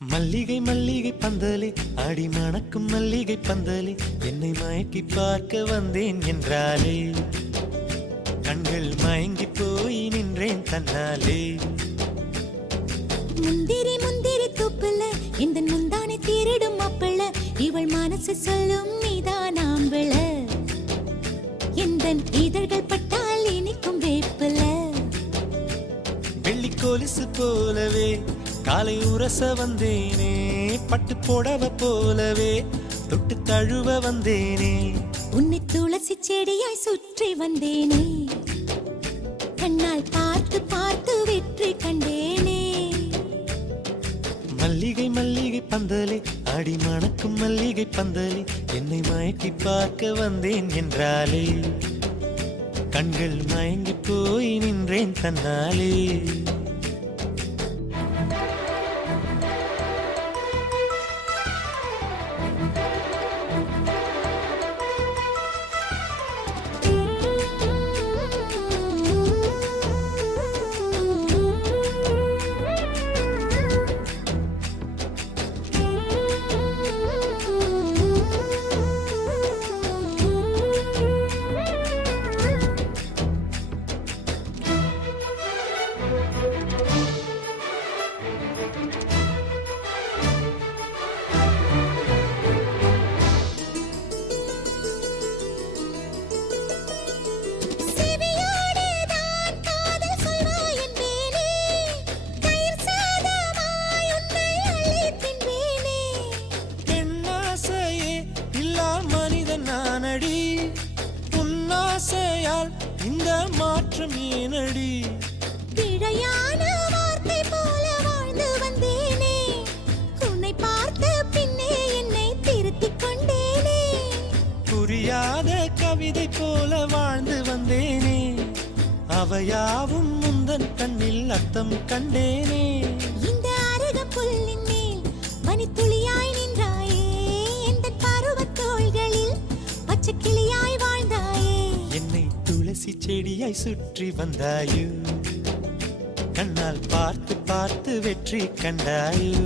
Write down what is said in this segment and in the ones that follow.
மல்லிகை மல்லிகை பந்தலே அடி மணக்கும் மல்லிகை பந்தலே என்னை மயக்கி பார்க்க வந்தேன் என்றாலே கண்கள் மயங்கி போய் நின்றேன் தன்னாலே. முந்திரி முந்திரி தூப்புல இந்த முந்தானை திருடும் மாப்பிள்ள இவள் மனசு சொல்லும் நீதான் ஆம்பிள எந்தன் இதழ்கள் பட்டால் இனிக்கும் வேப்பில வெள்ளி கொலுசு போலவே காலை உரச வந்தேனே பட்டு புடவ போலவே தொட்டு தழுவ வந்தேனே உன்னை துளசி செடியாய் சுற்றி வந்தேனே கண்ணால் பார்த்து பார்த்து வெற்றி கண்டேனே. மல்லிகை மல்லிகை பந்தலே அடி மணக்கும் மல்லிகை பந்தலே என்னை மயக்கி பார்க்க வந்தேன் என்றாலே கண்கள் மயங்கி போய் நின்றேன் தன்னாலே. உன்னாசையால் இந்த மாற்றம் ஏனடி பிழையான வார்த்தை போல வாழ்ந்து வந்தேனே உன்னை பார்த்த பின்னே என்னை திருத்திக் கொண்டேனே புரியாத கவிதை போல வாழ்ந்து வந்தேனே அவையாவும் முந்தன் கண்ணில் அர்த்தம் கண்டேனே. இந்த அருக புல்லின் மேல் பனித்துளியாய் நின்றாயே எந்த பருவத் தோள்களில் பச்சை கிளியாய் வாழ்ந்தாயே என்னை துளசி செடியாய் சுற்றி வந்தாயோ கண்ணால் பார்த்து பார்த்து வெற்றி கண்டாயோ.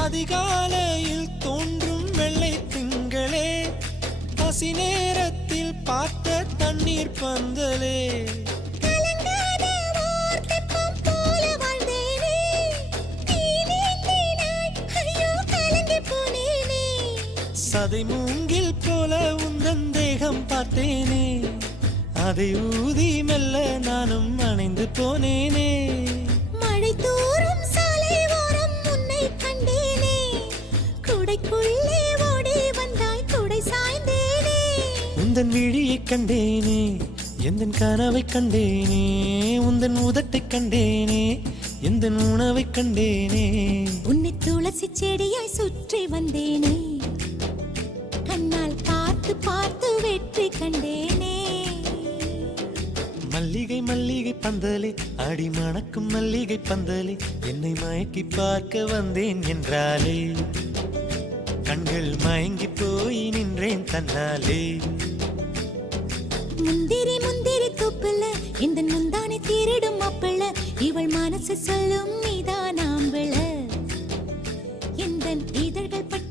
அதிகாலையில் தோன்றும் வெள்ளை திங்களே பசி நேரத்தில் பார்த்த தண்ணீர் பந்தலே சதை மூங்கில் போல உந்தன் தேகம் பார்த்தேனே அதை ஊதி மெல்ல நானும் அணைந்து போனேனே. மழை தூரும் சாலை ஓரம் உன்னை கண்டேனே குடைக்குள்ளே ஓடி வந்தாய் குடை சாய்ந்தேனே உந்தன் விழியை கண்டேனே எந்தன் கனவை கண்டேனே உந்தன் உதட்டை கண்டேனே எந்தன் உணவை கண்டேனே உன்னை துளசி செடியாய் சுற்றி வந்தேனே கண்ணால் பார்த்து பார்த்து வெற்றி கண்டேனே. மல்லிகை மல்லிகை பந்தலே அடி மணக்கும் மல்லிகை பந்தலே என்னை மயக்கி பார்க்க வந்தேன் என்றாலே கண்கள் மயங்கி போய் நின்றேன் தன்னாலே. முந்திரி முந்திரி தூப்புல இந்த முந்தானை திருடும் மாப்பிள்ள இவள் மனசு சொல்லும் நீதான் ஆம்பிள எந்தன் இதழ்கள் பட்ட